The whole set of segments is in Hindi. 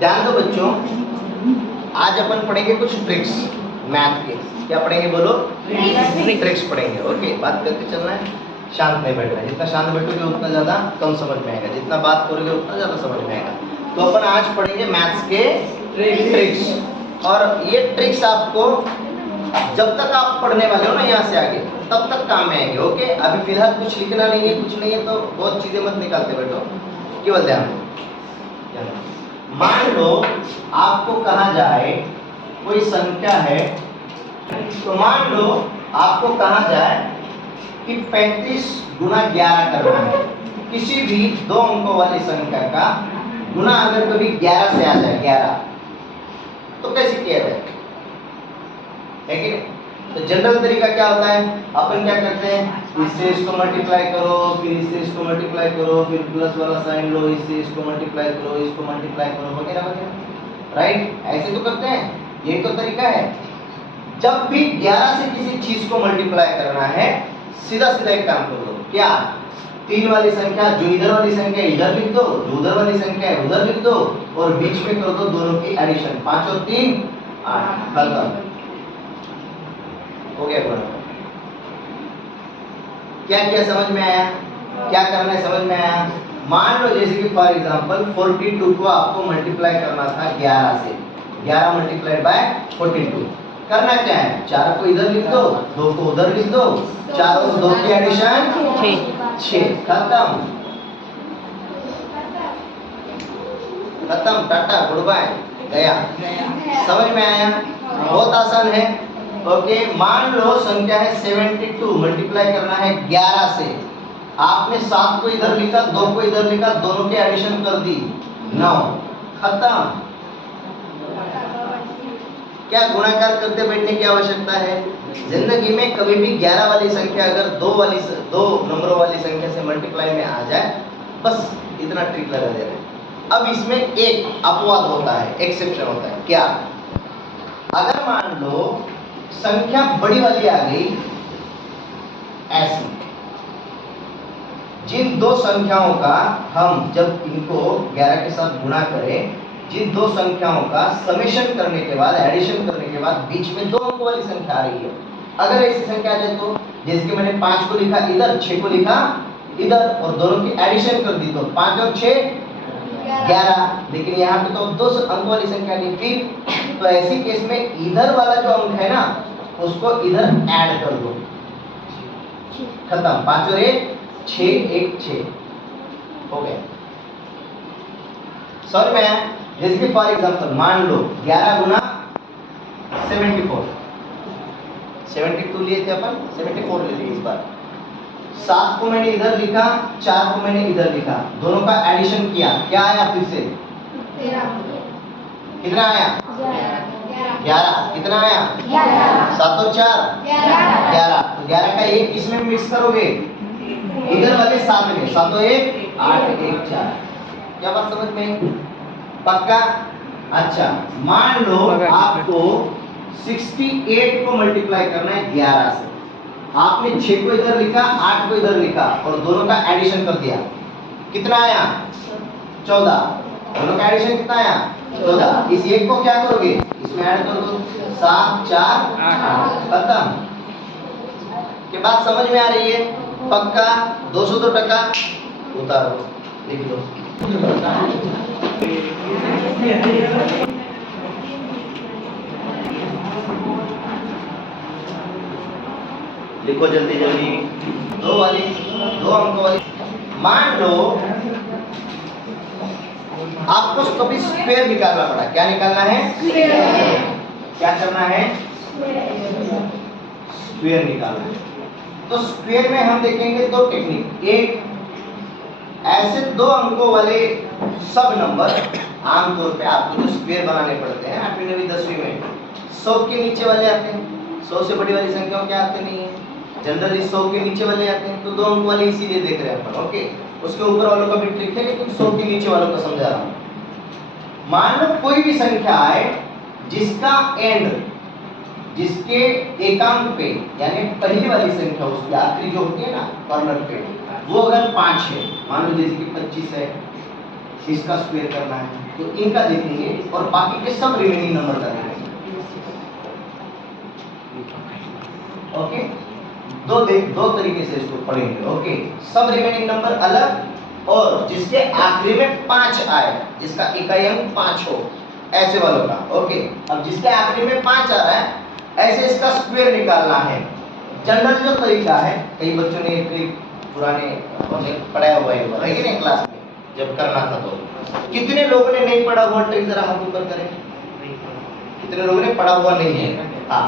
ध्यान दो बच्चों, आज अपन पढ़ेंगे कुछ ट्रिक्स मैथ के। क्या पढ़ेंगे बोलो? ट्रिक्स पढ़ेंगे। ओके, बात करके चलना है, शांत नहीं बैठना है। जितना शांत बैठोगे उतना ज़्यादा कम समझ में आएगा, जितना बात करोगे उतना ज़्यादा समझ में आएगा। तो अपन आज पढ़ेंगे मैथ्स के ट्रिक्स, और ये ट्रिक्स आपको जब तक आप पढ़ने वाले हो ना यहाँ से आगे, तब तक काम में आएंगे। ओके, अभी फिलहाल कुछ लिखना नहीं है, कुछ नहीं है, तो बहुत चीज़ें मत निकालते बैठो, केवल ध्यान दो। मान लो आपको कहा जाए कोई संख्या है, तो मान लो आपको कहा जाए कि 35 गुना 11 करना है। किसी भी दो अंकों वाली संख्या का गुना अगर कभी 11 से आ जाए, 11, तो कैसे किया जाए, है कि नहीं? तो जनरल तरीका क्या होता है, अपन क्या करते हैं, इससे इसको मल्टीप्लाई करो, फिर इससे इसको मल्टीप्लाई करो, फिर प्लस वाला साइन लो, इससे इसको मल्टीप्लाई करो, इसको मल्टीप्लाई करो, वगैरह वगैरह, राइट? ऐसे तो करते हैं, यही तो तरीका है। जब भी 11 से किसी चीज को मल्टीप्लाई करना है, सीधा सीधा एक काम कर दो, क्या, 3 वाली संख्या जो इधर वाली संख्या इधर लिख दो, जो उधर वाली संख्या है उधर लिख दो, और बीच में कर दो दोनों की एडिशन, 5 और 3 8, खत्म हो गया। क्या किया, समझ में आया? क्या करना है, समझ में आया? मान लो जैसे कि फॉर एग्जांपल 42 को आपको मल्टीप्लाई करना था 11 से, 11 मल्टीप्लाइड बाय 42। करना क्या है, 4 को इधर लिख दो, 2 को उधर लिख दो, 4 और 2 की एडिशन 6, खत्म खत्म, टाटा गुड बाय, गया। समझ में आया? बहुत आसान है। ओके, मान लो संख्या है 72, मल्टीप्लाई करना है 11 से। आपने 7 को इधर लिखा, 2 को इधर लिखा, दोनों की एडिशन कर दी 9, खत्म। क्या गुणाकार करते बैठने की आवश्यकता है? जिंदगी में कभी भी 11 वाली संख्या अगर 2 नंबरों वाली संख्या से मल्टीप्लाई में आ जाए, बस इतना ट्रिक लगा दे रहे हैं। अब इसमें एक अपवाद होता है, एक्सेप्शन होता है। क्या? अगर मान लो संख्या बड़ी वाली आ गई ऐसी, जिन दो संख्याओं का हम जब इनको 11 के साथ गुणा करें, जिन दो संख्याओं का समेशन करने के बाद, एडिशन करने के बाद बीच में 2 अंकों वाली संख्या आ रही है, अगर ऐसी संख्या आ जाए तो, जैसे कि मैंने 5 को लिखा इधर, 6 को लिखा इधर, और दोनों की एडिशन कर दी, तो 5 और 6 11, लेकिन यहाँ पे तो 2 अंक वाली संख्या नहीं। फिर तो ऐसी केस में इधर वाला जो अंक है ना, उसको इधर ऐड कर दो, खत्म। 5 और 1 6, 1 6 हो गया। समझ में आया? जैसे कि फॉर एग्जांपल मान लो 11 गुना 74, 72 लिए थे अपन, 74 ले लिए इस बार। 7 को मैंने इधर लिखा, 4 को मैंने इधर लिखा, दोनों का एडिशन किया, क्या आया फिर से? 13। कितना आया? 11। कितना आया? 7 और 4 11। तो 11 का 1 किसमें मिक्स करोगे? इधर वाले 7 में। 7 और 1 8, 1 4। क्या बात समझ में? पक्का? अच्छा, मान लो आपको 68 को मल्टीप्लाई करना है 11 से। आपने 6 को इधर लिखा, 8 को इधर लिखा, और दोनों का एडिशन कर दिया, कितना आया? 14। दोनों का एडिशन कितना आया? 14। इस 1 को क्या करोगे? इसमें ऐड कर दो, 7 4 8, खत्म। के बात समझ में आ रही है? पक्का? 202% उतारो, लिख लो। लिखो जल्दी जल्दी, 2 अंकों वाली। मान लो आपको कभी स्क्वायर निकालना पड़ा, क्या निकालना है? क्या करना है? स्क्वायर निकालना है। तो स्क्वायर में हम देखेंगे 2 टेक्निक। एक, ऐसे 2 अंकों वाले सब नंबर, आमतौर पे आपको जो स्क्वायर बनाने पड़ते हैं 8वीं 9वीं 10वीं में, 100 के नीचे वाले आते हैं। 100 से बड़ी वाली संख्याओं क्या आते नहीं है, जनरली 100 के नीचे वाले आते हैं। तो 2 अंक वाले इसीलिए देख रहे हैं अपन। ओके, उसके ऊपर वालों का भी ट्रिक है, लेकिन 100 के नीचे वालों को समझा रहा हूँ। मान लो कोई भी संख्या आए जिसका एंड, जिसके एकांक पे, यानी पहली वाली संख्या उसकी आखिरी जो होती है ना कॉर्नर पे, वो अगर 5 है, मान लो जैसे कि 25 है, इसका स्क्वायर करना है, तो इनका देखेंगे और बाकी के सब रिमेनिंग नंबर का देखेंगे। ओके, दो तरीके से इसको पढ़ेंगे। ओके, सब रिमेनिंग नंबर अलग और जिसके आखिरी में 5 आए, जिसका इकाई अंक 5 हो, ऐसे वालों का। ओके, अब जिसके आखिरी में 5 आ रहा है, ऐसे इसका स्क्वायर निकालना है। जनरल जो तरीका है, कई बच्चों ने ट्रिक पुराने पढ़ाया हुआ है कि नहीं क्लास में जब करना था, तो कितने लोगों ने नहीं पढ़ा हुआ ट्रिक जरा हाथ ऊपर करें। कितने लोगों ने पढ़ा हुआ नहीं है? हाँ,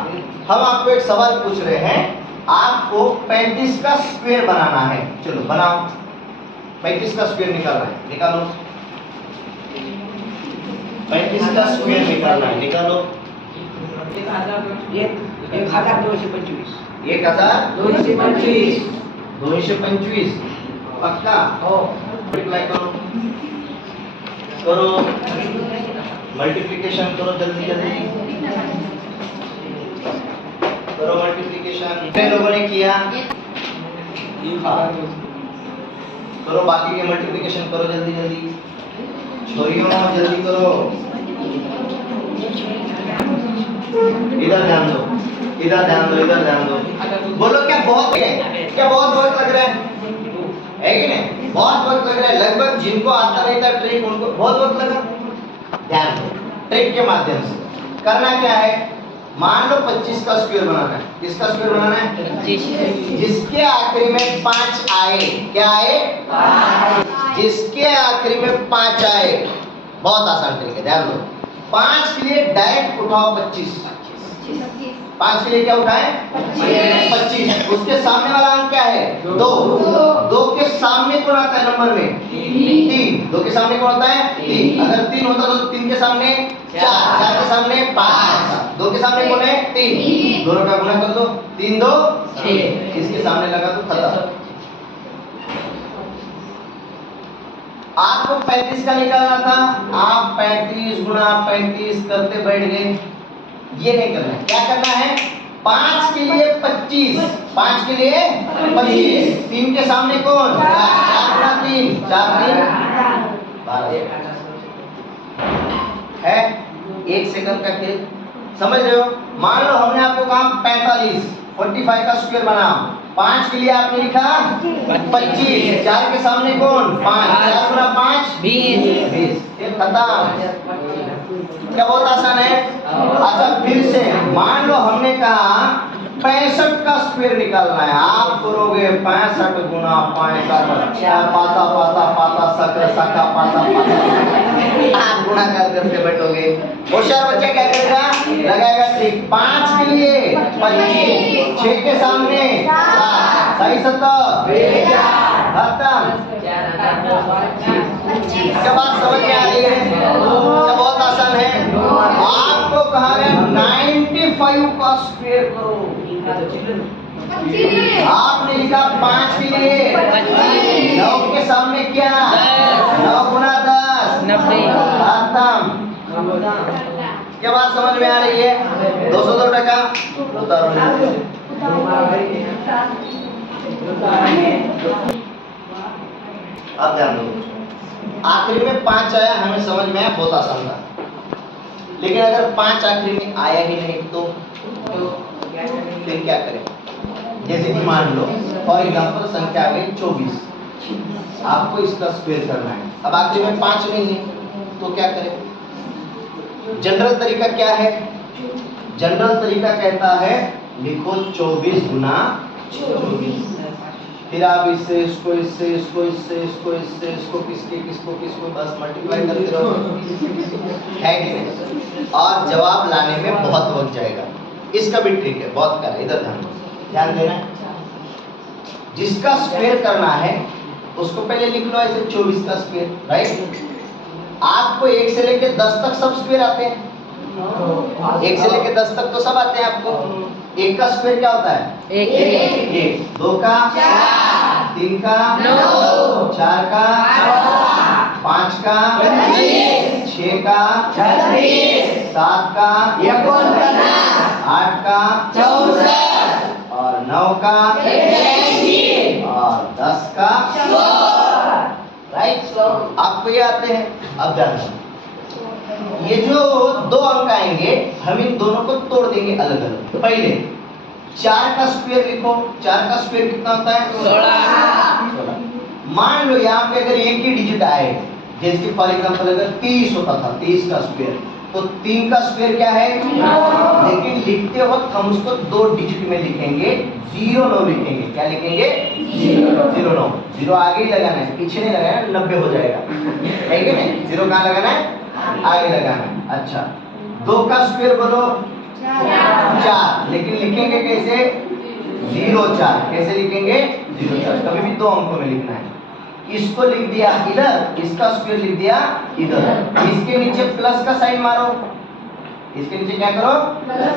हम आपको एक सवाल पूछ रहे हैं, आपको 35 का स्क्वायर बनाना है। चलो बनाओ, 35 का स्क्वायर निकालना है, निकालो। 35 का स्क्वायर निकालना है, निकालो। 1225 1225 225 पक्का हो। मल्टीप्लाई करो, मल्टीप्लिकेशन करो, जल्दी जल्दी करो मल्टीप्लिकेशन। कितने लोगों ने किया? करो, बाकी के मल्टीप्लिकेशन करो जल्दी जल्दी। छोरियों जल्दी करो, इधर ध्यान दो, इधर ध्यान दो, इधर ध्यान दो। बोलो क्या बहुत है? क्या बहुत वक्त लग रहा है कि नहीं? बहुत वक्त लग रहा है। लगभग जिनको आता नहीं था ट्रिक, उनको बहुत वक्त लगा। ध्यान दो, ट्रिक के माध्यम से करना क्या है, मान लो 25 का स्क्वायर बनाना है। किसका स्क्वायर बनाना है? जिसके आखिरी में 5 आए। क्या आए? 5। जिसके आखिरी में 5 आए, बहुत आसान ट्रिक है, ध्यान दो। 5 के लिए डायरेक्ट उठाओ 25। 5 के लिए क्या उठाए? 25। उसके सामने वाला अंक क्या है? 2। 2 के सामने कौन आता है नंबर में? 3। 2 के सामने कौन होता है? 3। अगर 3 होता तो 3 के सामने 4, 4 के सामने 5, 2 के सामने कौन है? 3। दोनों का गुणा कर दो, 3 2 6। इसके सामने लगा तो खत्म। आपको 35 का निकालना था, आप 35 गुणा 35 करते बैठ गए। ये नहीं करना है, क्या करना है? 5 के लिए 25, 5 के लिए 25, 3 के सामने कौन? 4 गुणा 3, 4 3 12 है। 1 सेकंड का खेल, समझ रहे हो? मान लो हमने आपको कहा 45 का स्क्वायर बनाओ। 5 के लिए आपने लिखा 25, 4 के सामने कौन? 5, 4 गुणा 5 20। खत्म। क्या बहुत आसान है? अच्छा, फिर से मान लो हमने कहा 65 का स्क्वायर निकालना है। आप करोगे 65 गुणा 65, पाता पाता पाता सकर सका पाता पाता, आप गुणा करते बैठोगे। होशियार बच्चा क्या करेगा? लगाएगा ट्रिक। 5 के लिए 25, 6 के सामने 7, सही 7 खत्म। क्या बात समझ में आ रही है? क्या बहुत आसान है। आपको कहा गया 95 का स्क्वायर करो। आपने लिखा 5 के लिए 9 के सामने क्या? 9 गुणा 10 खत्म। क्या बात समझ में आ रही है? 202 टका अब ध्यान दो। आखिरी में 5 आया, हमें समझ में आया, बहुत आसान था। लेकिन अगर 5 आखिरी में आया ही नहीं तो फिर क्या करें? जैसे कि मान लो फॉर एग्जांपल संख्या आ गई 24, आपको इसका स्क्वायर करना है। अब आखिरी में 5 नहीं है तो क्या करें? जनरल तरीका क्या है? जनरल तरीका कहता है लिखो 24 गुना 24। फिर आप इससे इसको, इससे इसको, इससे इसको, इससे इसको, किसको बस मल्टीप्लाई करते रहो, है कि नहीं? और जवाब लाने में बहुत वक्त जाएगा। इसका भी ट्रिक है, बहुत प्यारा, इधर ध्यान देना। जिसका स्क्वायर करना है उसको पहले लिख लो ऐसे 24 का स्क्वायर, राइट? आपको 1 से लेके 10 तक सब स्क्वायर आते हैं। 1 से लेके 10 तक तो सब आते हैं आपको। 1 का स्क्वायर क्या होता है? 1, 2 का 4, 3 का 9, 4 का 5 का 6 का 7 का 8 का 64 और 9 का 81 और 10 का, राइट? आपको ये आते हैं। अब ध्यान दो, दो अंक आएंगे, हम इन दोनों को तोड़ देंगे अलग अलग। पहले 4 का स्क्वायर लिखो। 4 का स्क्वायर कितना होता है? 16। मान लो यहाँ पे अगर एक ही डिजिट आए, जैसे फॉर एग्जांपल अगर 30 होता था, 30 का स्क्वायर, तो 3 का स्क्वायर क्या है? लेकिन लिखते वक्त हम उसको 2 डिजिट में लिखेंगे, 0 लिखेंगे। क्या लिखेंगे? 0 0 आगे ही लगाना है, पीछे नहीं लगाना है, 90 हो जाएगा, है कि नहीं? 0 कहाँ लगाना है? आगे लगाना है। अच्छा, 2 का स्क्वायर बोलो 4, लेकिन लिखेंगे कैसे? 0 4। कैसे लिखेंगे? 0 4। कभी भी 2 अंकों में लिखना है। इसको लिख दिया इधर, इसका स्क्वायर लिख दिया इधर, इसके नीचे प्लस का साइन मारो। इसके नीचे क्या करो?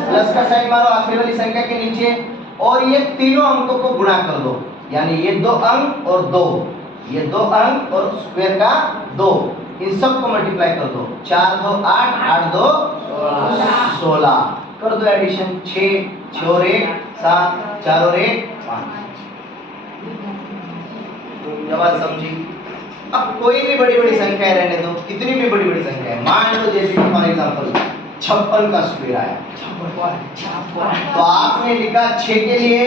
प्लस का साइन मारो आखिरी वाली संख्या के नीचे, और ये तीनों अंकों को गुणा कर दो। यानी ये 2 अंक और 2, ये 2 अंक और स्क्वायर का 2, इन सबको मल्टीप्लाई कर दो। 4 2 8, 8 2 16। कर दो एडिशन। 6 6 और 1 7, 4 और 1 5। जवाब समझी? अब कोई भी बड़ी बड़ी संख्या रहने दो, कितनी भी बड़ी बड़ी संख्या है, मान लो जैसे कि फॉर एग्जांपल 56 का स्क्वायर आया, तो आपने लिखा 6 के लिए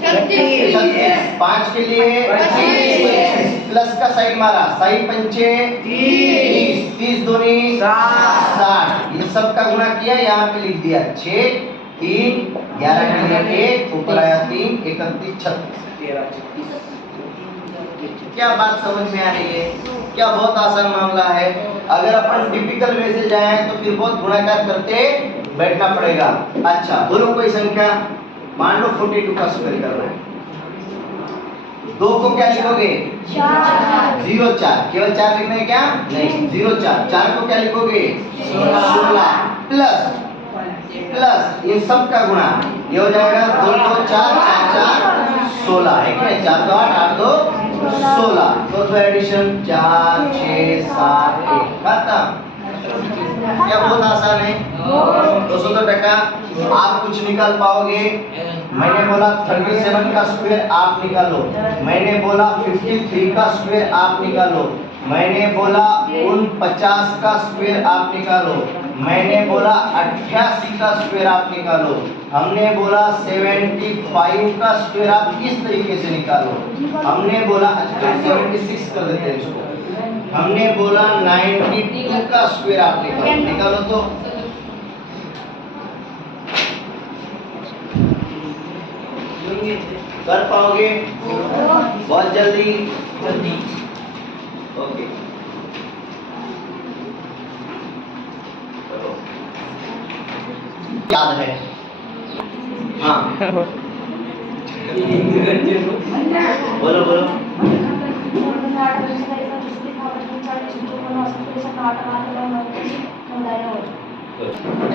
36, 5 के लिए 25, प्लस का साइन मारा, साइन पंचे 30, 30 दूनी 60। ये सब का गुणा किया, यहाँ पे लिख दिया 6 3 11 के लिए 1, ऊपर आया 3 31 36। क्या बात समझ में आ रही है? क्या बहुत आसान मामला है। अगर अपन टिपिकल वे से जाएं तो फिर बहुत गुणाकार करते बैठना पड़ेगा। अच्छा, बोलो कोई संख्या। मान लो 42 का स्क्वायर करना है, 2 को क्या लिखोगे? 0 4। केवल 4 लिखना है क्या? नहीं, 0 4। 4 को क्या लिखोगे? 16 प्लस प्लस ये सब का गुणा, ये हो जाएगा 2 2 4 4 4 16, है क्या? 4 2 8 8 2 16। तो एडिशन 4 6 7 1 खत्म। क्या बहुत आसान है दोस्तों? तो टका आप कुछ निकाल पाओगे? मैंने बोला 37 का स्क्वायर आप निकालो, मैंने बोला 53 का स्क्वायर आप निकालो, मैंने बोला 49 का स्क्वायर आप निकालो, मैंने बोला 88 का स्क्वायर आप निकालो, हमने बोला 75 का स्क्वायर आप इस तरीके से निकालो, हमने बोला 76 कर देते हैं इसको, हमने बोला 92 का स्क्वायर आप निकालो तो कर पाओगे? बहुत जल्दी ओके। याद है? हाँ बोलो बोलो।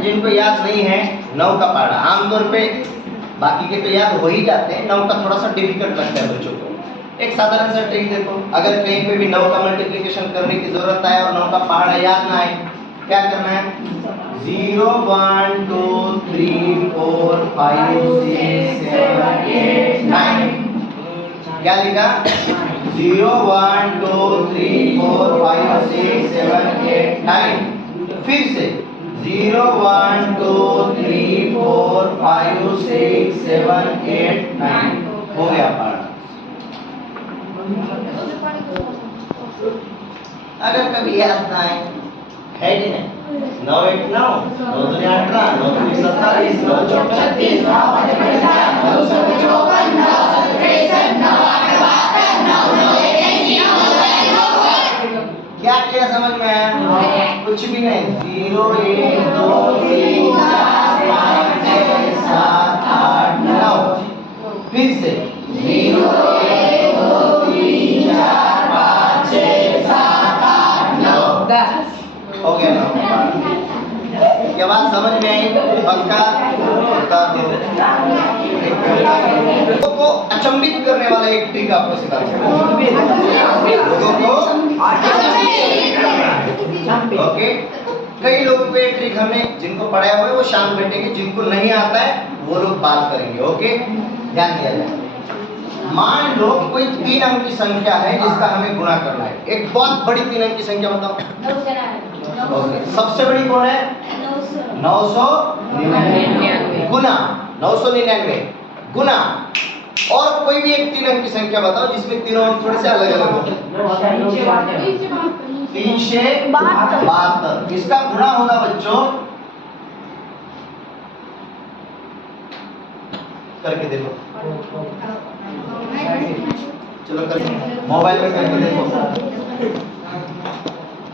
जिनको याद नहीं है 9 का पढ़ा, आमतौर पे बाकी के तो याद हो ही जाते हैं, 9 का थोड़ा सा डिफिकल्ट लगता है बच्चों को। एक साधारण सा ट्रिक देखो, अगर कहीं पे भी 9 का मल्टीप्लिकेशन करने की जरूरत आए और 9 का पहाड़ा याद ना आए, क्या करना है? 0 1 2 3 4 5 6 7 8 9। क्या लिखा? 0 1 2 3 4 5 6 7 8 9। फिर से 0 1 2 3 4 5 6 7 8 9 हो गया पहाड़ा। अगर कभी याद ना आए, है कि नहीं? 9 8 9 9 2 18 9 3 27 9 4 36 9 5 50 9 7 54 9 7 63 9 8 62 9 9 1 क्या क्या समझ में आया? कुछ भी नहीं। 0 1 2 3 4 5 6 7 8 9। फिर से 0 1 2 3 4 5 6 7 8 9 10 हो गया ना? क्या बात समझ में आई? पक्का बता दो। लोगों को अचंभित करने वाला एक ट्रिक आपको सिखा सकता हूं। लोगों को ओके, कई लोगों को ये ट्रिक हमने जिनको पढ़ाया हुआ है वो शांत बैठेंगे, जिनको नहीं आता है वो लोग बात करेंगे। ओके, ध्यान दिया जाए। मान लो कोई 3 अंक की संख्या है जिसका हमें गुणा करना है। एक बहुत बड़ी 3 अंक की संख्या बताओ। ओके, सबसे बड़ी कौन है? 999 गुना 999 गुना और कोई भी एक 3 अंक की संख्या बताओ जिसमें तीनों अंक थोड़े से अलग अलग हो। 372। इसका गुणा होगा बच्चों, करके देखो, चलो कर मोबाइल में करके देखो।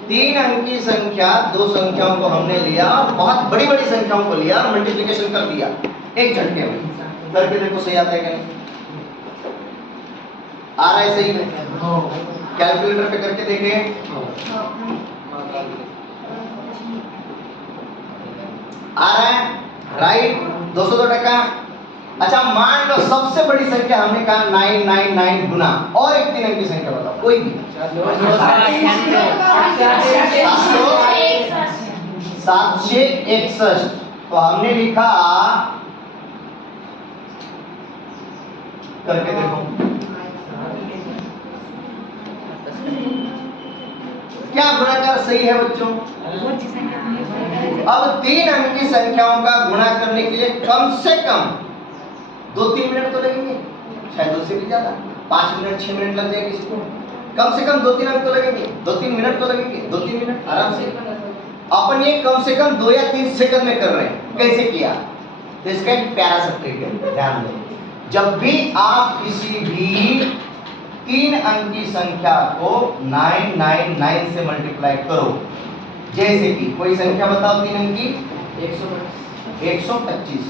3 अंक की संख्या, 2 संख्याओं को हमने लिया, बहुत बड़ी बड़ी संख्याओं को लिया, मल्टीप्लिकेशन कर दिया एक झटके में। करके देखो सही आता है क्या नहीं? आ रहा है सही में? कैलकुलेटर पे करके देखें। आ रहा है? राइट, 202 टका। अच्छा मान लो सबसे बड़ी संख्या हमने कहा 999 गुना और एक 3 अंक की संख्या बताओ कोई भी। 761। तो हमने लिखा, करके देखो क्या गुणाकार सही है बच्चों? अब 3 अंक की संख्याओं का गुणा करने के लिए कम से कम 2-3 मिनट तो लगेंगे, शायद उससे भी ज्यादा, 5 मिनट 6 मिनट लग जाएंगे इसको। कम से कम 2-3 अंक तो लगेंगे, 2-3 मिनट तो लगेंगे, 2-3 मिनट आराम से। अपन ये कम से कम 2 या 3 सेकंड में कर रहे हैं। कैसे किया? तो इसका एक प्यारा सा ट्रिक है, ध्यान दो। जब भी आप किसी भी 3 अंक की संख्या को 999 से मल्टीप्लाई करो, जैसे कि कोई संख्या बताओ 3 अंक की, 125,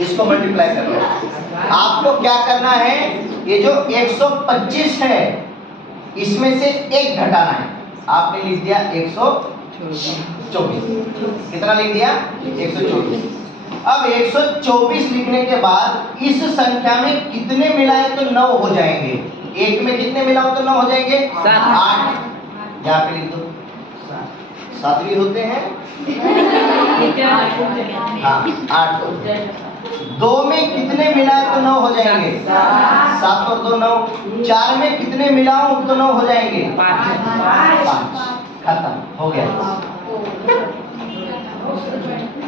इसको मल्टीप्लाई कर लो। आपको क्या करना है, ये जो 125 है इसमें से 1 घटाना है। आपने लिख दिया 124। कितना लिख दिया? 124। अब 124 लिखने के बाद इस संख्या में कितने मिलाए तो 9 हो जाएंगे? 1 में कितने मिलाओ तो 9 हो जाएंगे? 8। यहाँ पे लिख दो, 7 भी होते हैं, हाँ 8 हो। 2 में कितने मिलाए तो 9 हो जाएंगे? 7 और 2 9। 4 में कितने मिलाऊं तो 9 हो जाएंगे? 5। खत्म हो गया।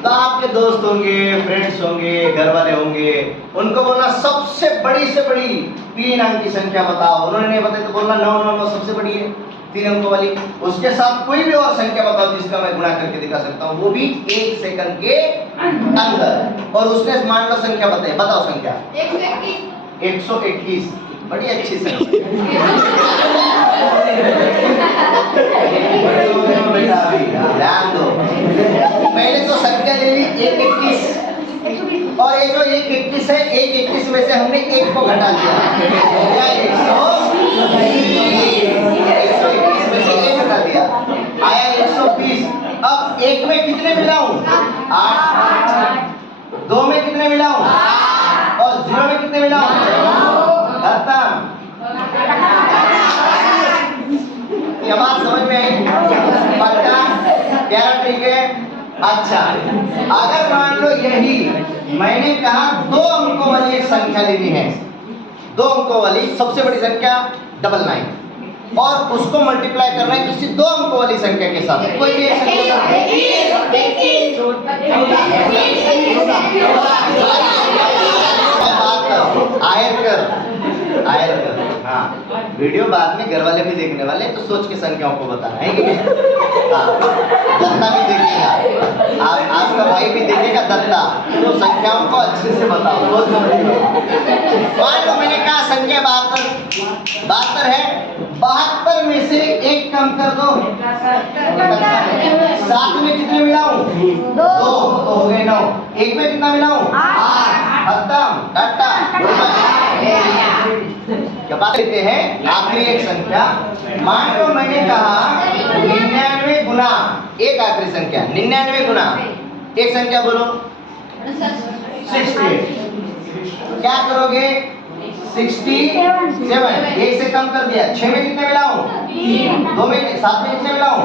तो आपके दोस्त होंगे, फ्रेंड्स होंगे, घर वाले होंगे, उनको बोलना सबसे बड़ी से बड़ी 3 अंक की संख्या बताओ। उन्होंने नहीं बताई तो बोलना 999 सबसे बड़ी है 3 अंकों वाली। उसके साथ कोई भी और संख्या बताओ जिसका मैं गुणा करके दिखा सकता हूँ, वो भी 1 सेकंड के अंदर। और उसने मान लो संख्या बताई, बताओ संख्या 121। बड़ी अच्छी संख्या। ध्यान दो, पहले तो संख्या ले ली 121 और ये जो 121 है, 121 में से हमने 1 को घटा दिया, हो गया 121 में से 1 घटा दिया, आया 120। अब 1 में कितने मिलाऊं? 8। 2 में कितने मिलाऊं? और 0 में कितने मिलाऊं? खत्म। क्या बात समझ में आई? पक्का? प्यारा ट्रिक है। अच्छा, अगर मान लो यही मैंने कहा 2 अंकों वाली एक संख्या लेनी है, 2 अंकों वाली सबसे बड़ी संख्या 99 और उसको मल्टीप्लाई करना है किसी 2 अंकों वाली संख्या के साथ, कोई भी एक संख्या आयर कर। हाँ, वीडियो बाद में घर वाले भी देखने वाले तो सोच के संख्याओं को बताना है कि नहीं? हाँ, दत्ता भी देखेगा, आपका भाई भी देखेगा दत्ता, तो संख्याओं को अच्छे से बताओ, सोच समझ के। मान लो मैंने कहा संख्या 72 है, 72 में से 1 कम कर दो, 7 में कितने मिलाऊं? 2 तो हो गए 9। 1 में कितना मिलाऊं? 8। खत्म, टाटा। क्या बात लेते हैं आखिरी एक संख्या। मान लो मैंने कहा 99 गुना एक आखिरी संख्या, 99 गुना एक संख्या बोलो 68। क्या करोगे? 67। 1 से कम कर दिया। 6 में कितने मिलाऊं? 2 में 7 में कितने मिलाऊं?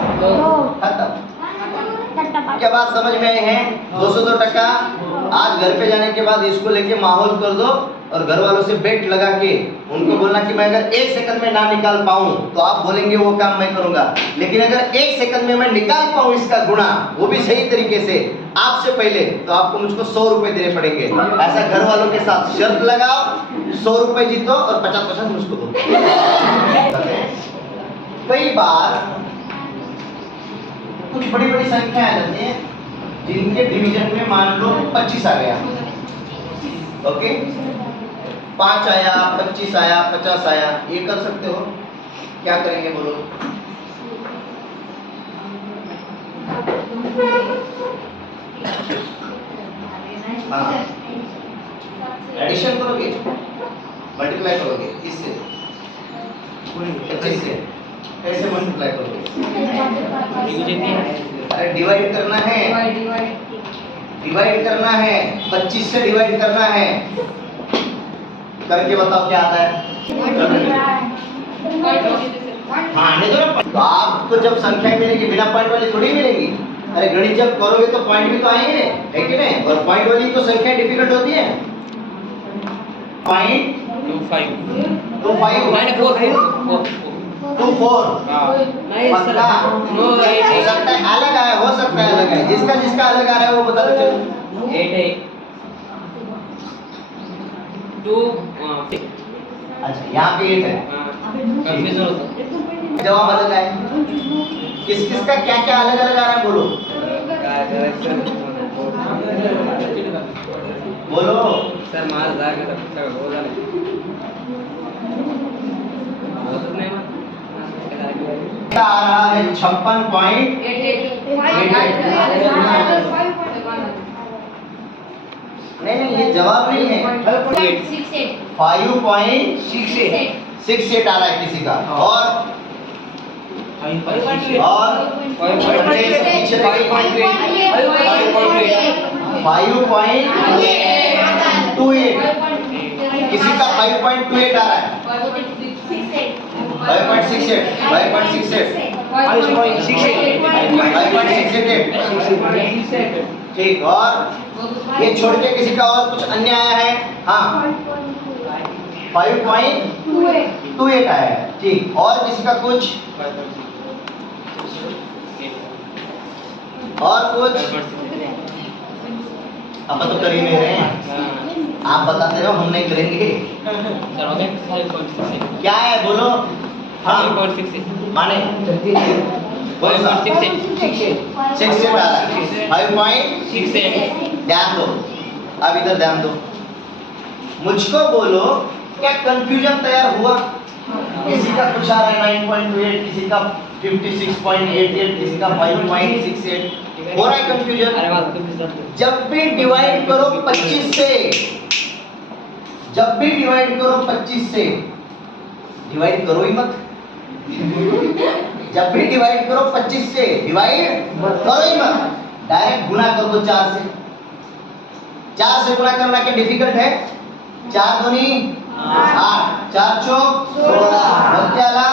खत्म। क्या बात समझ में आई है? 202 टका। आज घर पे जाने के बाद इसको लेके माहौल कर दो। और घर वालों से बेट लगा के उनको बोलना कि मैं अगर 1 सेकंड में ना निकाल पाऊं तो आप बोलेंगे वो काम मैं करूंगा, लेकिन अगर 1 सेकंड में मैं निकाल पाऊं इसका गुणा, वो भी सही तरीके से आपसे पहले, तो आपको मुझको 100 रुपए देने पड़ेंगे। ऐसा घर वालों के साथ शर्त लगाओ, 100 रुपए जीतो और 50% मुझको दो। कई बार कुछ बड़ी बड़ी संख्या आ जाती है जिनके डिवीजन में मान लो 25 आ गया, ओके, 5 आया, 25 आया, 50 आया, ये कर सकते हो? क्या करेंगे बोलो? हाँ, एडिशन करोगे, मल्टीप्लाई करोगे, किससे? 25 से। कैसे मल्टीप्लाई करोगे? अरे डिवाइड करना है, डिवाइड करना है, 25 से डिवाइड करना है। करके बताओ क्या आता है? हाँ, नहीं तो आपको जब संख्या मिलेगी बिना पॉइंट वाली थोड़ी मिलेगी। अरे गणित जब करोगे तो पॉइंट भी तो आएंगे, है कि नहीं? और पॉइंट वाली तो संख्या डिफिकल्ट होती है। पॉइंट 24 पक्का हो सकता है, अलग आया, हो सकता है अलग है, जिसका जिसका अलग आ रहा है वो बता दो। चलो 8 2 अच्छा, यहाँ पे 8 है, कंफ्यूजन होता जवाब अलग आए। किस किस का क्या क्या अलग अलग आ रहा है बोलो? बोलो सर मार जाएगा तो होगा आ रहा है 56.88। नहीं, ये जवाब नहीं है। 5.68 आ रहा है किसी का, और पीछे 5.28, किसी का 5.28 आ रहा है, 5.68। ठीक, और ये छोड़ के किसी का और कुछ अन्य आया है? हाँ, 5.28 आया है, ठीक। और किसी का कुछ, और कुछ? अब तो कर ही नहीं रहे हैं, आप बताते हो, हम नहीं करेंगे। क्या है बोलो? हाँ, माने बोलो सा 6 आ रहा है, 5.68। ध्यान दो, अब इधर ध्यान दो, मुझको बोलो क्या कंफ्यूजन तैयार हुआ? किसी का कुछ आ रहा है 9.28, किसी का 56.88, किसी का 5.68, हो रहा है कंफ्यूजन। जब भी डिवाइड करो 25 से, जब भी डिवाइड करो 25 से, डिवाइड करो ही मत। जब भी डिवाइड करो 25 से, डिवाइड करो ही मत, डायरेक्ट गुना कर दो 4 से। 4 से गुना करना क्या डिफिकल्ट है? 4 दूनी 8, 4 चौक 16, बत्याला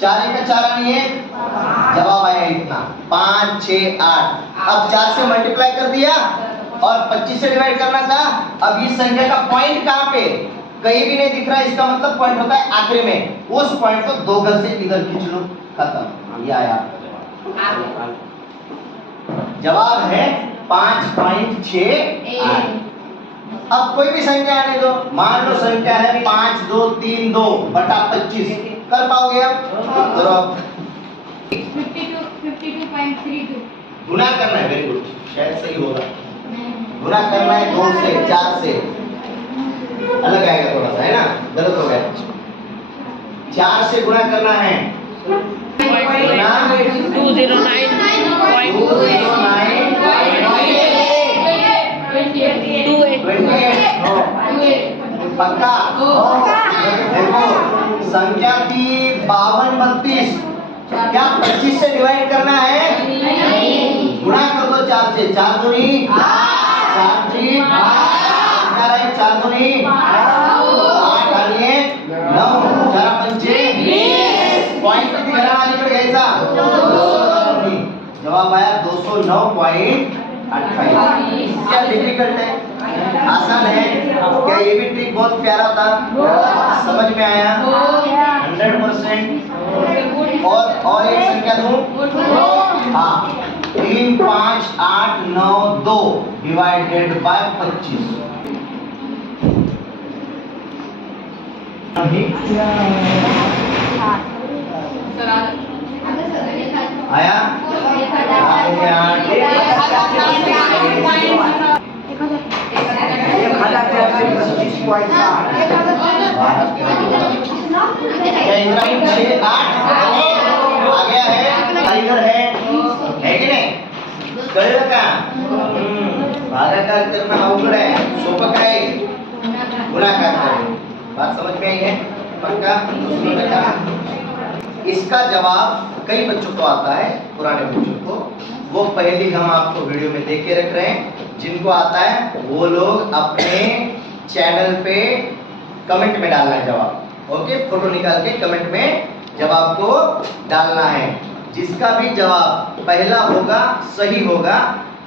4 का 4 नहीं है, जवाब आया इतना 5 6 8। अब 4 से मल्टीप्लाई कर दिया और 25 से डिवाइड करना था। अब इस संख्या का पॉइंट कहाँ पे? कहीं भी नहीं दिख रहा, इसका मतलब पॉइंट होता है आखिरी में। उस पॉइंट को 2 घर से इधर खींच लो, खत्म। ये आया आपका जवाब है 5.68। अब कोई भी संख्या आने दो, मान लो संख्या है 5 2 3 2 बटा 25, कर पाओगे आप? करो। 52.32 गुना करना है, वेरी गुड, शायद सही होगा। गुना करना है 2 से, 4 से, अलग आएगा थोड़ा सा, है ना? गलत हो गया। 4 से गुना करना है, गुना 209.28 पक्का। देखो संख्या थी 52 32, क्या 25 से डिवाइड करना है? गुणा कर दो 4 से, 4 दूनी 4 3 4 दूनी 8 आनिए 9 4 पंचे 20। पॉइंट कितनी घटाना निकल गया? जवाब आया 209.28। क्या डिफिकल्ट है? आसान है क्या? ये भी ट्रिक बहुत प्यारा था, समझ में आया? 100%। और एक संख्या दूं? हाँ, 3 5 8 9 2 डिवाइडेड बाय 25। आया? क्या इधर 6 8 आ गया है? इधर है कि नहीं? कळलं का? भागाकार करना अवघड आहे, सोपं काय? गुणाकार करें। बात समझ में आई है? पक्का? इसका जवाब कई बच्चों को आता है, पुराने बच्चों को। वो पहली हम आपको वीडियो में दे के रख रहे हैं। जिनको आता है वो लोग अपने चैनल पे कमेंट में डालना है जवाब। ओके, फोटो निकाल के कमेंट में जवाब को डालना है। जिसका भी जवाब पहला होगा, सही होगा,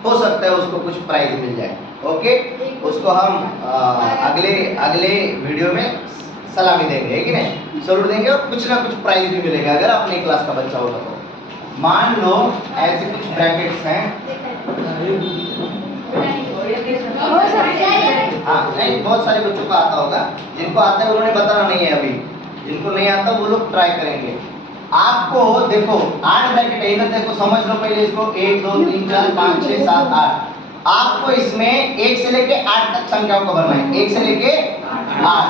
हो सकता है उसको कुछ प्राइज मिल जाए। ओके, उसको हम अगले वीडियो में सलामी देंगे, है कि नहीं? जरूर देंगे, और कुछ ना कुछ प्राइज भी मिलेगा अगर अपने क्लास का बच्चा होगा तो। मान लो ऐसे कुछ ब्रैकेट्स हैं। हाँ, नहीं, बहुत सारे बच्चों को आता होगा। जिनको आता है उन्होंने बताना नहीं है अभी। जिनको नहीं आता वो लोग ट्राई करेंगे। आपको देखो 8 ब्रैकेट है, इधर देखो, समझ लो पहले इसको। 1 2 3 4 5 6 7 8। आपको इसमें 1 से लेके 8 तक संख्याओं को भरना है। 1 से लेके 8,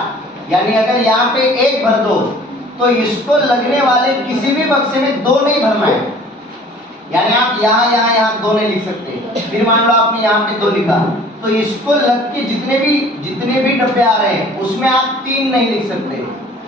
यानी अगर यहाँ पे 1 भर दो तो इसको लगने वाले किसी भी बक्से में 2 नहीं भरना है। यानी आप यहाँ 2 नहीं लिख सकते। फिर मान लो आपने यहाँ पे 2 लिखा, तो इसको लग के जितने भी डब्बे आ रहे हैं उसमें आप 3 नहीं लिख सकते।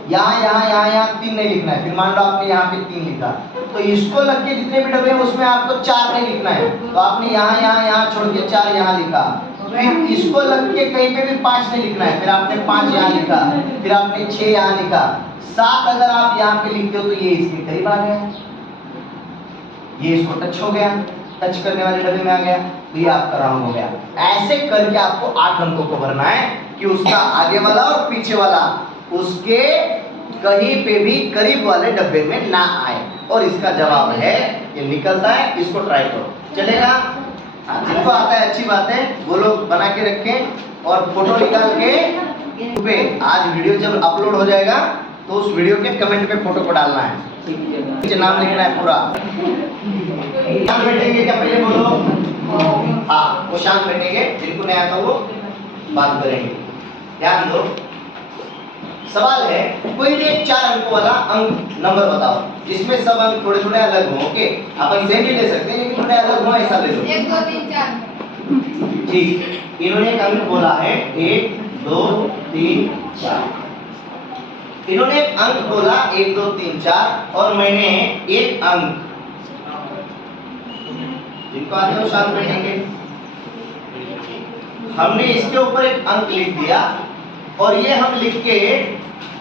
यहाँ 3 नहीं लिखना है। फिर मान लो आपने यहाँ पे 3 लिखा, तो इसको लग के जितने भी डब्बे हैं उसमें आपको 4 नहीं लिखना है। तो आपने यहाँ छोड़ के 4 यहाँ लिखा। फिर इसको लग के कहीं पे भी 5 नहीं लिखना है। फिर आपने 5 यहाँ लिखा, फिर आपने 6 यहाँ लिखा। 7 अगर आप यहाँ पे लिखते हो तो ये इसके करीब आ गया, ये इसको टच हो गया, टच करने वाले डब्बे में आ गया, तो ये आपका राउंड हो गया। ऐसे करके आपको 8 अंकों को भरना है कि उसका आगे वाला और पीछे वाला उसके कहीं पे भी करीब वाले डब्बे में ना आए। और इसका जवाब है, ये निकलता है। इसको ट्राई करो, चलेगा? हाँ, जिनको आता है अच्छी बात है, वो लोग बना के रखें और फोटो निकाल के पे आज वीडियो जब अपलोड हो जाएगा तो उस वीडियो के कमेंट पे फोटो को डालना है। नीचे नाम लिखना है पूरा। शांत बैठेंगे क्या? पहले बोलो। हाँ, वो शांत बैठेंगे। जिनको नहीं आता वो बात करेंगे। ध्यान दो, सवाल है, कोई भी एक 4 अंकों वाला नंबर बताओ जिसमें सब अंक थोड़े थोड़े अलग हों। ओके, अपन सेम भी ले सकते हैं लेकिन थोड़े अलग हों, ऐसा ले लो। 1 2 3 4। ठीक, इन्होंने एक अंक बोला है 1 2 3 4। इन्होंने एक अंक बोला 1 2 3 4 और मैंने एक अंक। जिनको आते हो शांत बैठेंगे। हमने इसके ऊपर एक अंक लिख दिया और ये हम लिख के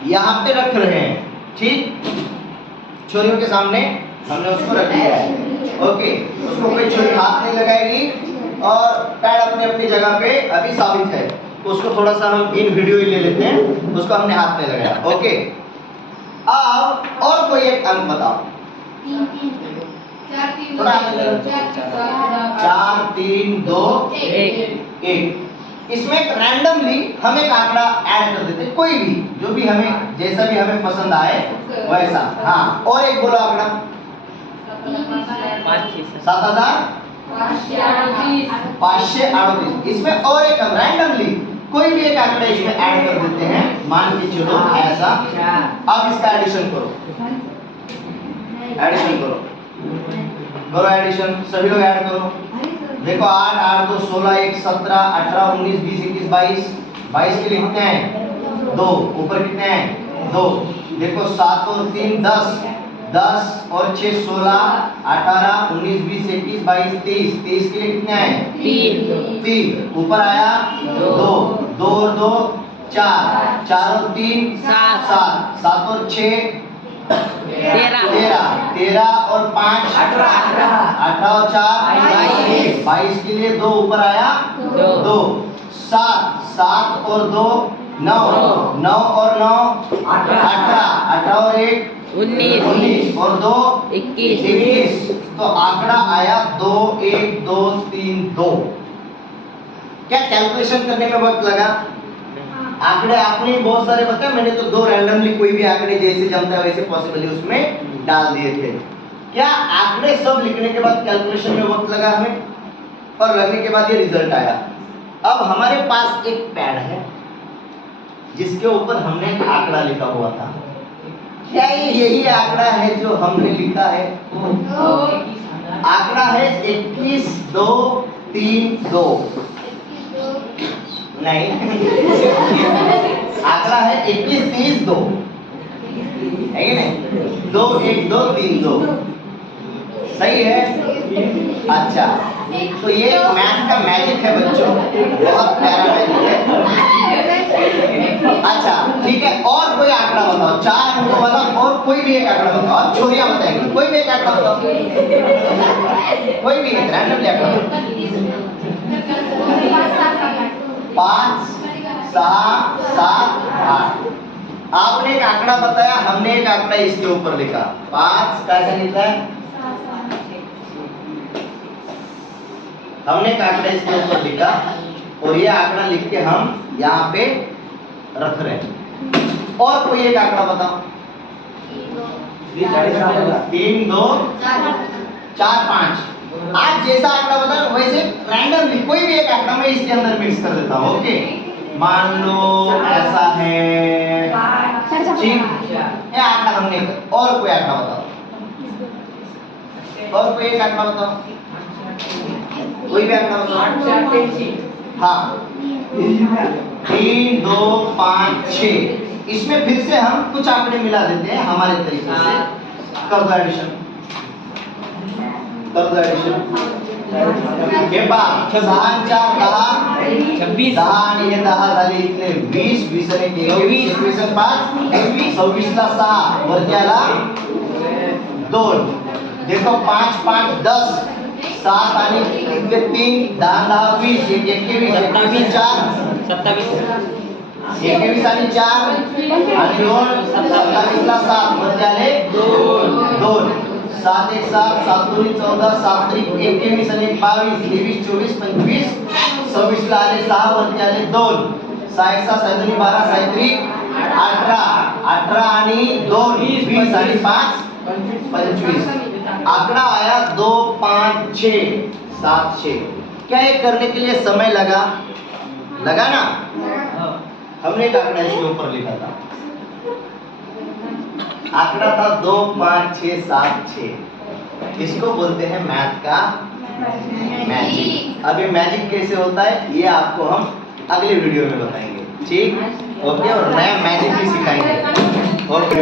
यहाँ पे रख रहे हैं। ठीक, छोरियों के सामने हमने उसको रख दिया है। ओके, उसको कोई छोरी हाथ नहीं लगाएगी और पैर अपने अपनी जगह पे अभी साबित है। उसको थोड़ा सा हम इन वीडियो ही ले लेते हैं, उसको हमने हाथ नहीं लगाया। ओके, अब और कोई एक अंक बताओ। 3 3 4 3 थोड़ा 4 3 2 1। इसमें एक रैंडमली हम एक आंकड़ा ऐड कर देते हैं, कोई भी, जो भी हमें जैसा भी हमें पसंद आए वैसा। हाँ, और एक बोलो आंकड़ा। 7,538। इसमें और एक हम रैंडमली कोई भी एक आंकड़ा इसमें ऐड कर देते हैं। मान के चलो ऐसा। अब इसका एडिशन करो, एडिशन करो, एडिशन। सभी लोग ऐड करो। देखो 8 8 2 16 1 17 18 19 20 21 22। 22 के लिए कितने हैं? 2। ऊपर कितने हैं? 2। देखो 7 और 3 10, 10 और 6 16 18 19 20 21 22 23। 23 के लिए कितने हैं? 3। ऊपर आया 2, 2 और 2 4, 4 और 3 7, 7 और 6 13 और 5 18 और 4 22 के लिए 2 ऊपर आया 2। 7 7 और 2 9 9 और 9 18 18 और 1 19 और 2 21 तो आंकड़ा आया 2 1 2 3 2। क्या कैलकुलेशन करने में वक्त लगा? आंकड़े आपने ही बहुत सारे बताए, मैंने तो दो रैंडमली कोई भी आंकड़े जैसे जमता है वैसे पॉसिबली उसमें डाल दिए थे। क्या आंकड़े सब लिखने के बाद कैलकुलेशन में वक्त लगा हमें, और लगने के बाद ये रिजल्ट आया। अब हमारे पास एक पैड है जिसके ऊपर हमने एक आंकड़ा लिखा हुआ था। क्या ये यही आंकड़ा है जो हमने लिखा है? आंकड़ा है 21 2 3 2। नहीं, आंकड़ा है 21 30 2 है कि नहीं? 2 1 2 3 2 सही है। अच्छा, तो ये मैथ का मैजिक है बच्चों, बहुत प्यारा मैजिक है। अच्छा ठीक है, और कोई आंकड़ा बताओ, 4 अंकों वाला और कोई भी एक आंकड़ा बताओ। अब छोरियां बताएंगी, कोई भी एक आंकड़ा बताओ, कोई भी एक रैंडमली आंकड़ा। 5 6 7 8। आपने एक आंकड़ा बताया, हमने एक आंकड़ा इसके ऊपर लिखा। 5 कैसे लिखा है? हमने एक आंकड़ा इसके ऊपर लिखा और ये आंकड़ा लिख के हम यहाँ पे रख रहे हैं। और कोई एक आंकड़ा बताओ। 3 2 4 5। आज जैसा आंकड़ा बताओ वैसे रैंडमली कोई भी एक आंकड़ा मैं इसके अंदर मिक्स कर देता हूँ। ओके, मान लो ऐसा है, ठीक, ये आंकड़ा हमने। और कोई आंकड़ा बताओ, और कोई एक आंकड़ा बताओ, कोई भी आंकड़ा बताओ। हाँ, 3 2 5 6। इसमें फिर से हम कुछ आंकड़े मिला देते हैं हमारे तरीके से। कर दो एडिशन, कर दो एडिशन। हे पहा, 6 4 10 26 10 आणि हे 10 झाले इथले 20 20 आणि 23 21 आणि 5 26 ला 6 वरती आला 2। देखो 5 5 10 7 आणि इथले 3 10 10 20 21 21 4 27 21 आणि 4 आणि 2 27 ला 7 वरती आले 2 7 1 7 7 2 14 7 3 21 आणि 22 23 24 25 26 ला आले 6 वरती आले 2 6 1 6 7 2 12 6 3 18 18 आणि 2 20 आणि 5 25। आंकड़ा आया 2 5 6 7 6। क्या ये करने के लिए समय लगा? लगा ना? हमने एक आंकड़ा इसके ऊपर लिखा था, आंकड़ा था 2 5 6 7 6। इसको बोलते हैं मैथ का मैजिक। अब ये मैजिक कैसे होता है ये आपको हम अगले वीडियो में बताएंगे, ठीक? ओके, और नया मैजिक भी सिखाएंगे। ओके।